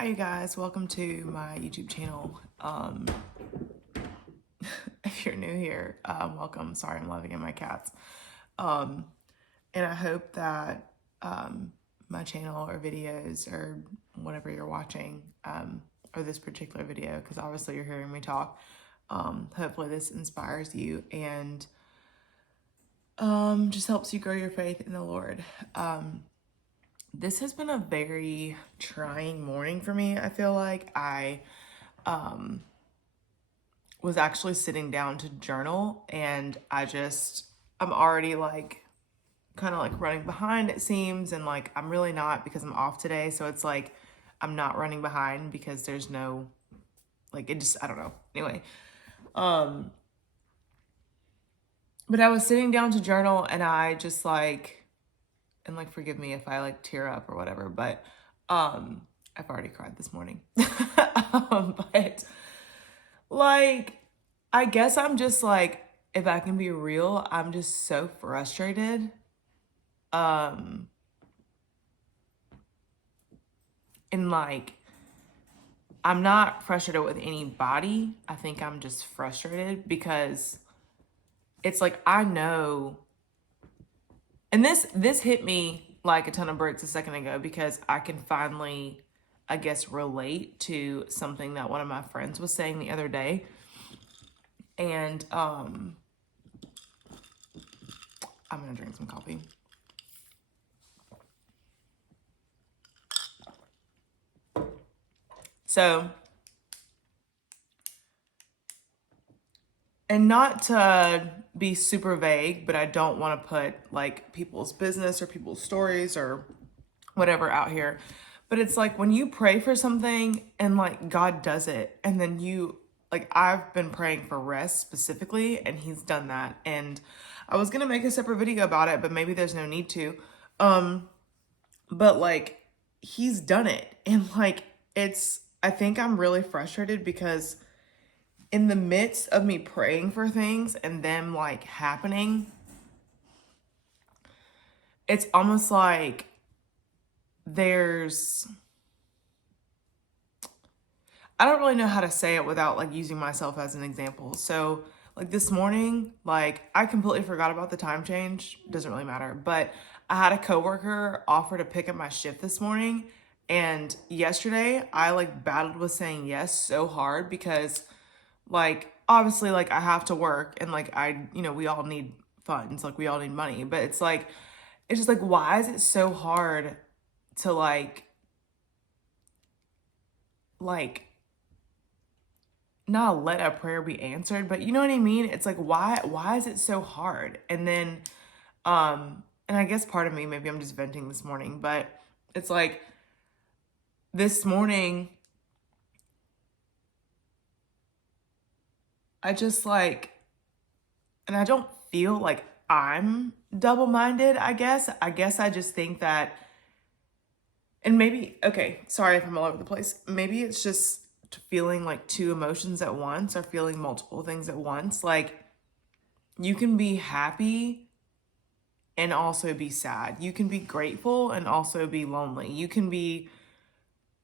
Hi you guys, welcome to my YouTube channel. If you're new here, welcome. Sorry, I'm loving in my cats. And I hope that my channel or videos or whatever you're watching, or this particular video, because obviously you're hearing me talk, hopefully this inspires you and just helps you grow your faith in the Lord. This has been a very trying morning for me. I feel like I was actually sitting down to journal, and I'm already like kind of like running behind, it seems, and like I'm really not, because I'm off today. So it's like I'm not running behind because there's no, like, I don't know. Anyway, but I was sitting down to journal, and I just like, and like forgive me if I like tear up or whatever, but I've already cried this morning. But like, I guess I'm just like, if I can be real, I'm just so frustrated. And like, I'm not frustrated with anybody. I think I'm just frustrated because it's like, I know, and this hit me like a ton of bricks a second ago, because I can finally, I guess, relate to something that one of my friends was saying the other day. And I'm gonna drink some coffee. So, and not to be super vague, but I don't want to put like people's business or people's stories or whatever out here. But it's like when you pray for something and like God does it, and then like, I've been praying for rest specifically, and he's done that. And I was going to make a separate video about it, but maybe there's no need to. But like, he's done it. And like, I think I'm really frustrated because in the midst of me praying for things and them like happening, it's almost like I don't really know how to say it without like using myself as an example. So like this morning, like I completely forgot about the time change. Doesn't really matter. But I had a coworker offer to pick up my shift this morning. And yesterday I like battled with saying yes so hard, because like, obviously, like, I have to work, and like, we all need funds, like we all need money. But it's like, it's just like, why is it so hard to like not let a prayer be answered, but you know what I mean? It's like, why is it so hard? And then and I guess part of me, maybe I'm just venting this morning, but it's like this morning I just like, and I don't feel like I'm double-minded, I guess. I guess I just think that, and maybe, okay, sorry if I'm all over the place. Maybe it's just feeling like two emotions at once, or feeling multiple things at once. Like, you can be happy and also be sad. You can be grateful and also be lonely. You can be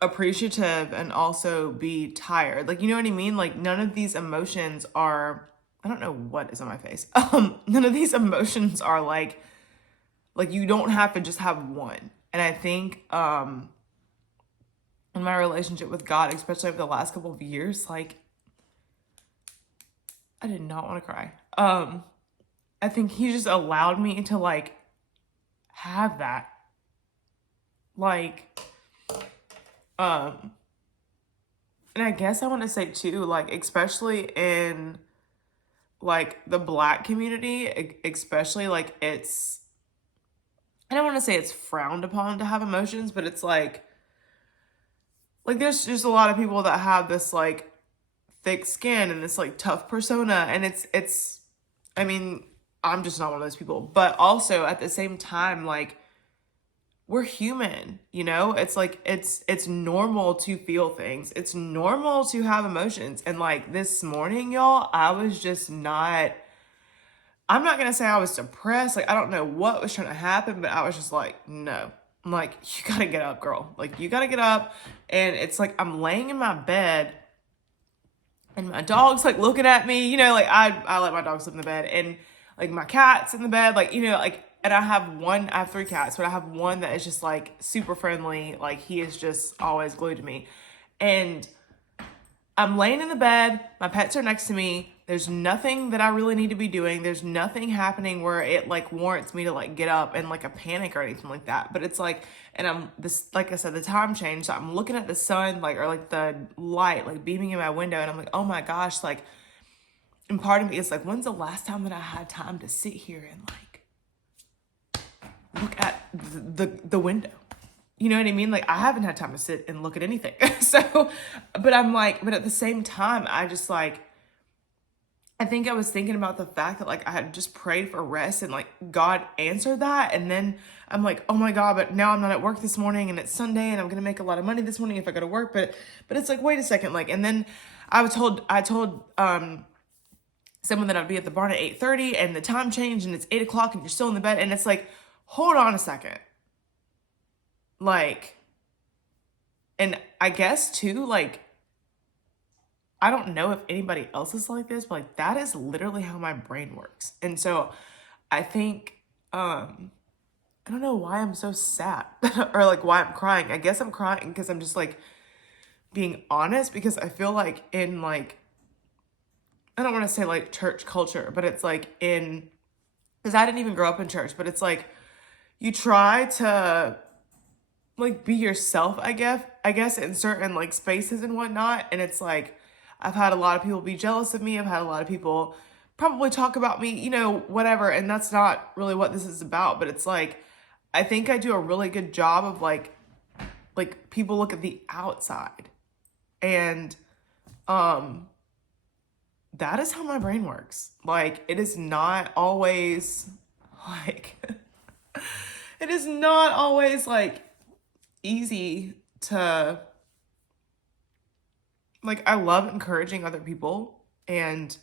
appreciative and also be tired. Like, you know what I mean? Like, none of these emotions are, I don't know what is on my face. None of these emotions are like you don't have to just have one. And I think in my relationship with God, especially over the last couple of years, like, I did not want to cry. I think he just allowed me to like have that. Like, and I guess I want to say too, like, especially in like the Black community, especially like I don't want to say it's frowned upon to have emotions, but it's like there's just a lot of people that have this like thick skin and this like tough persona, and it's I mean, I'm just not one of those people. But also at the same time, like, we're human, you know? It's like it's normal to feel things. It's normal to have emotions. And like this morning, y'all, I was just not, I'm not gonna say I was depressed. Like, I don't know what was trying to happen, but I was just like, no. I'm like, you gotta get up, girl. Like, you gotta get up. And it's like, I'm laying in my bed and my dog's like looking at me, like I let my dog sleep in the bed, and like my cat's in the bed, like, like, and I have 3 cats, but I have one that is just like super friendly. Like, he is just always glued to me. And I'm laying in the bed, my pets are next to me. There's nothing that I really need to be doing. There's nothing happening where it like warrants me to like get up and like a panic or anything like that. But it's like, and like I said, the time changed. So I'm looking at the sun, like, or like the light, like beaming in my window. And I'm like, oh my gosh, like, and part of me is like, when's the last time that I had time to sit here and like look at the window? You know what I mean? Like, I haven't had time to sit and look at anything. So, but I'm like, but at the same time, I just like, I think I was thinking about the fact that like I had just prayed for rest and like God answered that. And then I'm like, oh my God, but now I'm not at work this morning and it's Sunday and I'm going to make a lot of money this morning if I go to work. But it's like, wait a second. Like, and then I told someone that I'd be at the barn at 8:30 and the time changed and it's 8 o'clock and you're still in the bed. And it's like, hold on a second. Like, and I guess too, like, I don't know if anybody else is like this, but like that is literally how my brain works. And so I think, I don't know why I'm so sad or like why I'm crying. I guess I'm crying because I'm just like being honest, because I feel like in like, I don't want to say like church culture, but it's like because I didn't even grow up in church, but it's like you try to like be yourself, I guess in certain like spaces and whatnot. And it's like, I've had a lot of people be jealous of me. I've had a lot of people probably talk about me, whatever. And that's not really what this is about. But it's like, I think I do a really good job of like people look at the outside, and that is how my brain works. Like, it is not always like it is not always like easy to like, I love encouraging other people, and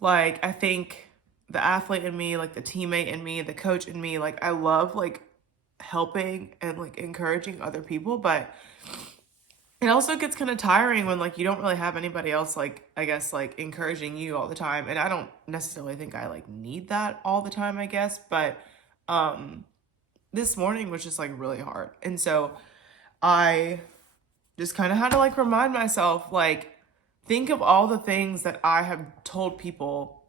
like, I think the athlete in me, like the teammate in me, the coach in me, like I love like helping and like encouraging other people. But it also gets kind of tiring when like you don't really have anybody else, like, I guess, like encouraging you all the time. And I don't necessarily think I like need that all the time, I guess. But this morning was just like really hard. And so I just kind of had to like remind myself, like, think of all the things that I have told people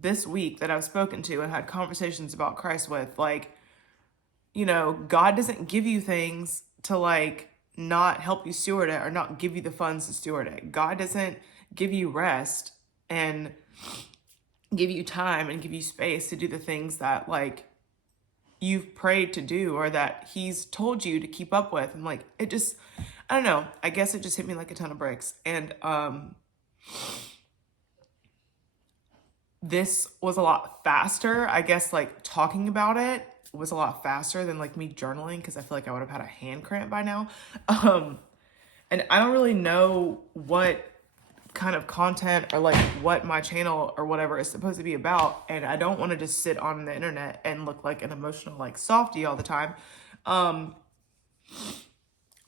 this week that I've spoken to and had conversations about Christ with. Like, God doesn't give you things to like not help you steward it or not give you the funds to steward it. God doesn't give you rest and give you time and give you space to do the things that like you've prayed to do or that he's told you to keep up with. And like, it just, I don't know, I guess it just hit me like a ton of bricks. And this was a lot faster, I guess, like talking about it was a lot faster than like me journaling, because I feel like I would have had a hand cramp by now. And I don't really know what kind of content or like what my channel or whatever is supposed to be about, and I don't want to just sit on the internet and look like an emotional like softie all the time.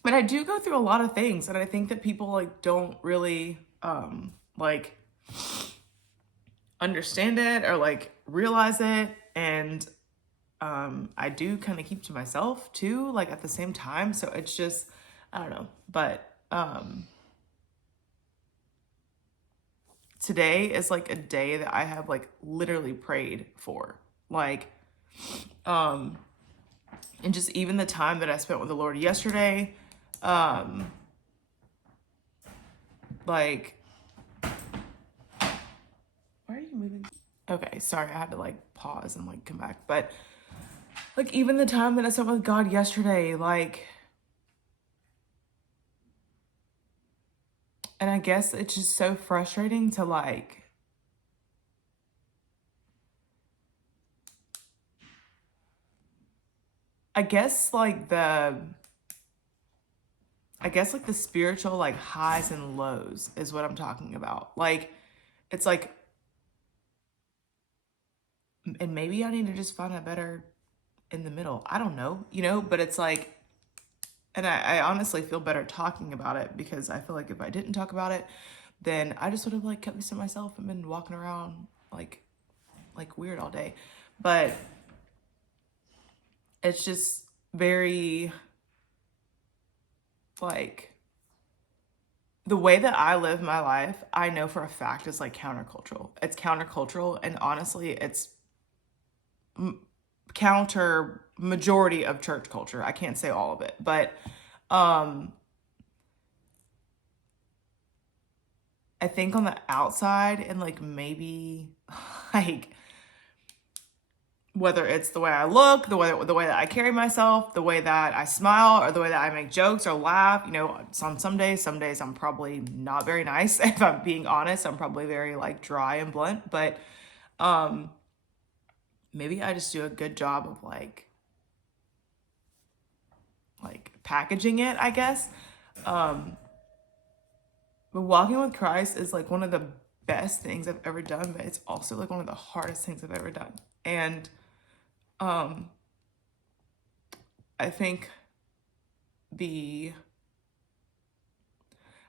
But I do go through a lot of things, and I think that people like don't really like understand it or like realize it. And I do kind of keep to myself too, like at the same time. So it's just, I don't know. But today is like a day that I have like literally prayed for. Like, and just even the time that I spent with the Lord yesterday, like, why are you moving? Okay, sorry, I had to like pause and like come back. But like, even the time that I spent with God yesterday, like, and I guess it's just so frustrating to like, I guess like the spiritual like highs and lows is what I'm talking about. Like, it's like And maybe I need to just find a better in the middle. I don't know, but it's like, and I honestly feel better talking about it, because I feel like if I didn't talk about it, then I just would have like kept this to myself and been walking around like weird all day. But it's just very like, the way that I live my life, I know for a fact is like countercultural. It's countercultural, and honestly, it's counter majority of church culture. I can't say all of it, but I think on the outside, and like maybe like whether it's the way I look, the way that I carry myself, the way that I smile, or the way that I make jokes or laugh, on some days I'm probably not very nice. If I'm being honest, I'm probably very like dry and blunt, but maybe I just do a good job of like packaging it, I guess. But walking with Christ is like one of the best things I've ever done, but it's also like one of the hardest things I've ever done. And I think I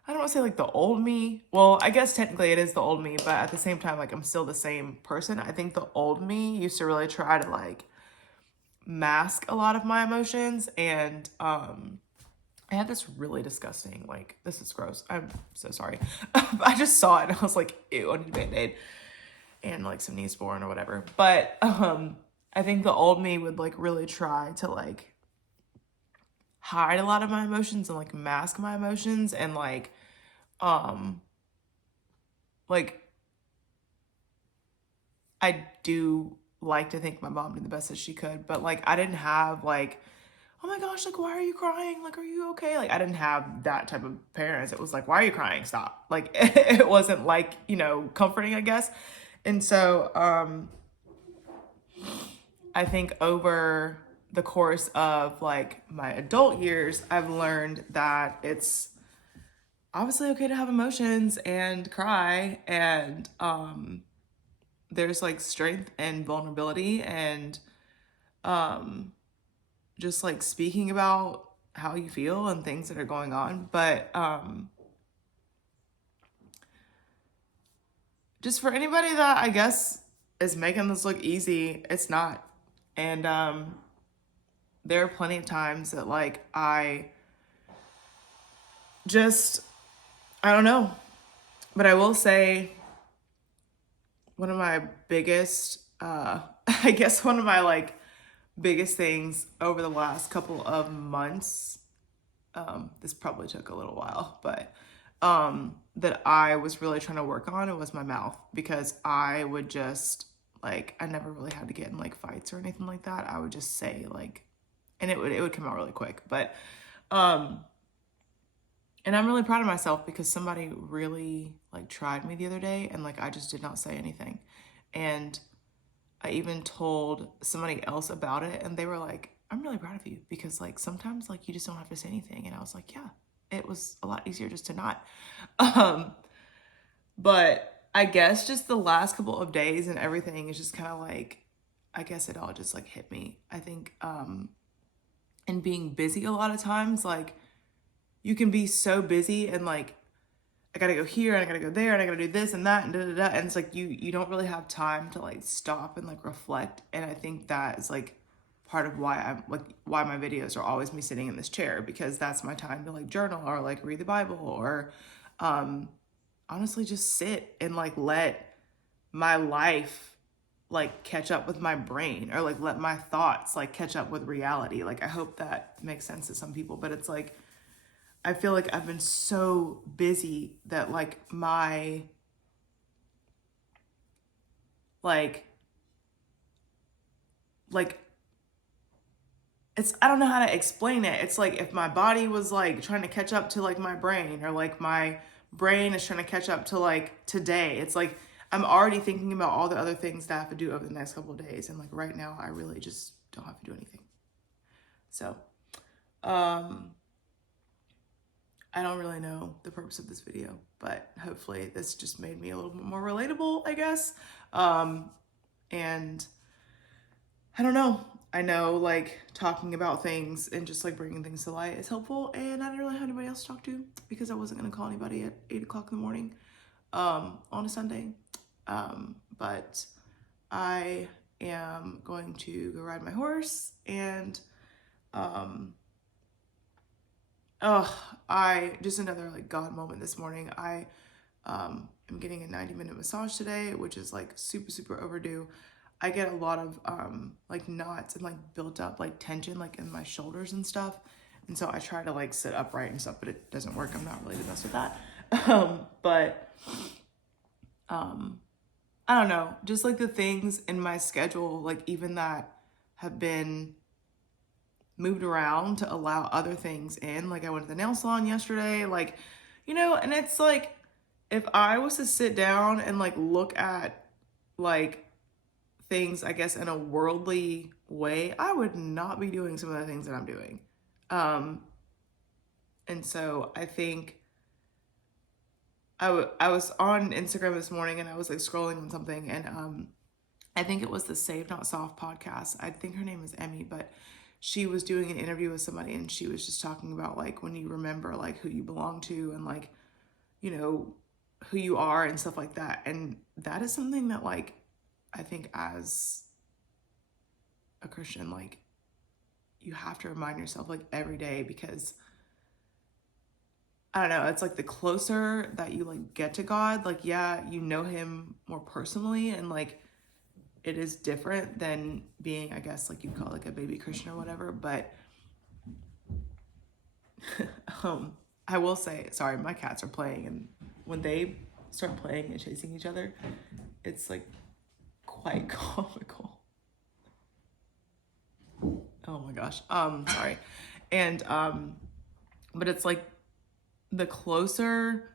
don't want to say like the old me. Well, I guess technically it is the old me, but at the same time, like I'm still the same person. I think the old me used to really try to like mask a lot of my emotions, and I had this really disgusting, like, this is gross, I'm so sorry. I just saw it and I was like, ew, I need a Band-Aid and like some Neosporin or whatever. But I think the old me would like really try to like hide a lot of my emotions and like mask my emotions, and like I do like to think my mom did the best that she could, but like I didn't have like, oh my gosh, like why are you crying? Like, are you okay? Like I didn't have that type of parents. It was like, why are you crying? Stop. Like it wasn't like, comforting, I guess. And so I think over the course of like my adult years, I've learned that it's obviously okay to have emotions and cry, and there's like strength and vulnerability, and just like speaking about how you feel and things that are going on. But just for anybody that I guess is making this look easy, it's not. And there are plenty of times that like I don't know. But I will say one of my biggest I guess one of my like biggest things over the last couple of months, this probably took a little while, but that I was really trying to work on, it was my mouth, because I would just like, I never really had to get in like fights or anything like that. I would just say like, and it would come out really quick. But and I'm really proud of myself, because somebody really like tried me the other day, and like I just did not say anything. And I even told somebody else about it, and they were like, I'm really proud of you, because like sometimes like you just don't have to say anything. And I was like, yeah, it was a lot easier just to not. But I guess just the last couple of days and everything is just kind of like, I guess it all just like hit me. I think and being busy a lot of times, like you can be so busy and like, I gotta go here and I gotta go there and I gotta do this and that and da da da. And it's like you don't really have time to like stop and like reflect. And I think that is like part of why I'm like, why my videos are always me sitting in this chair, because that's my time to like journal or like read the Bible, or honestly just sit and like let my life like catch up with my brain, or like let my thoughts like catch up with reality. Like I hope that makes sense to some people, but it's like I feel like I've been so busy that like my like it's, I don't know how to explain it. It's like if my body was like trying to catch up to like my brain, or like my brain is trying to catch up to like today. It's like I'm already thinking about all the other things that I have to do over the next couple of days, and like right now I really just don't have to do anything. So I don't really know the purpose of this video, but hopefully this just made me a little bit more relatable, I guess. And I don't know. I know like talking about things and just like bringing things to light is helpful, and I didn't really have anybody else to talk to because I wasn't gonna call anybody at 8 o'clock in the morning on a Sunday. But I am going to go ride my horse, and I just another like God moment this morning. I am getting a 90-minute massage today, which is like super overdue. I get a lot of like knots and like built up like tension like in my shoulders and stuff. And so I try to like sit upright and stuff, but it doesn't work. I'm not really the best with that. But I don't know, just like the things in my schedule, like even that have been moved around to allow other things in. Like I went to the nail salon yesterday, like, and it's like if I was to sit down and like look at like things, I guess, in a worldly way, I would not be doing some of the things that I'm doing. And so I think I was on Instagram this morning and I was like scrolling on something, and I think it was the Save Not Soft podcast. I think her name is Emmy, but she was doing an interview with somebody and she was just talking about like when you remember like who you belong to and like, who you are and stuff like that. And that is something that like I think as a Christian, like you have to remind yourself like every day, because I don't know, it's like the closer that you like get to God, like yeah, you know him more personally, and like it is different than being, I guess, like you'd call it like a baby Christian or whatever. But I will say, sorry, my cats are playing, and when they start playing and chasing each other, it's like quite comical. Oh my gosh. Sorry. And but it's like the closer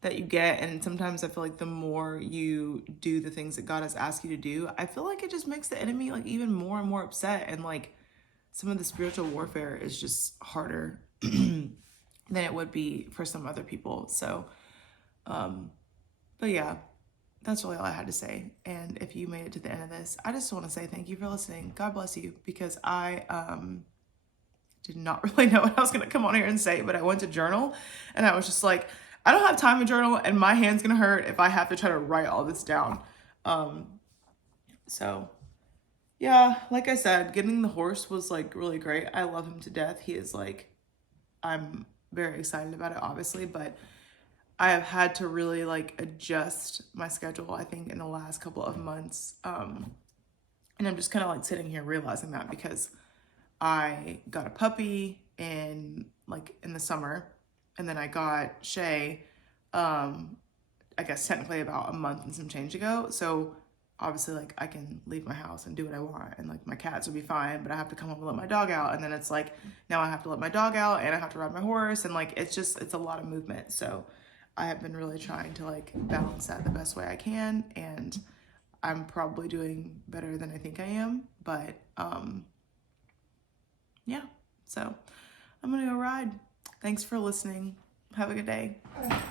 that you get, and sometimes I feel like the more you do the things that God has asked you to do, I feel like it just makes the enemy like even more and more upset, and like some of the spiritual warfare is just harder than it would be for some other people. So but yeah, that's really all I had to say. And if you made it to the end of this, I just want to say thank you for listening. God bless you, because I did not really know what I was going to come on here and say, but I went to journal and I was just like, I don't have time to journal, and my hand's going to hurt if I have to try to write all this down. So yeah, like I said, getting the horse was like really great. I love him to death. He is like, I'm very excited about it, obviously, but I have had to really like adjust my schedule, I think, in the last couple of months. And I'm just kind of like sitting here realizing that, because I got a puppy in the summer, and then I got Shay, I guess technically about a month and some change ago. So obviously like I can leave my house and do what I want, and like my cats will be fine, but I have to come home and let my dog out. And then it's like, now I have to let my dog out and I have to ride my horse, and like it's a lot of movement. So I have been really trying to like balance that the best way I can, and I'm probably doing better than I think I am. But yeah, so I'm gonna go ride. Thanks for listening. Have a good day.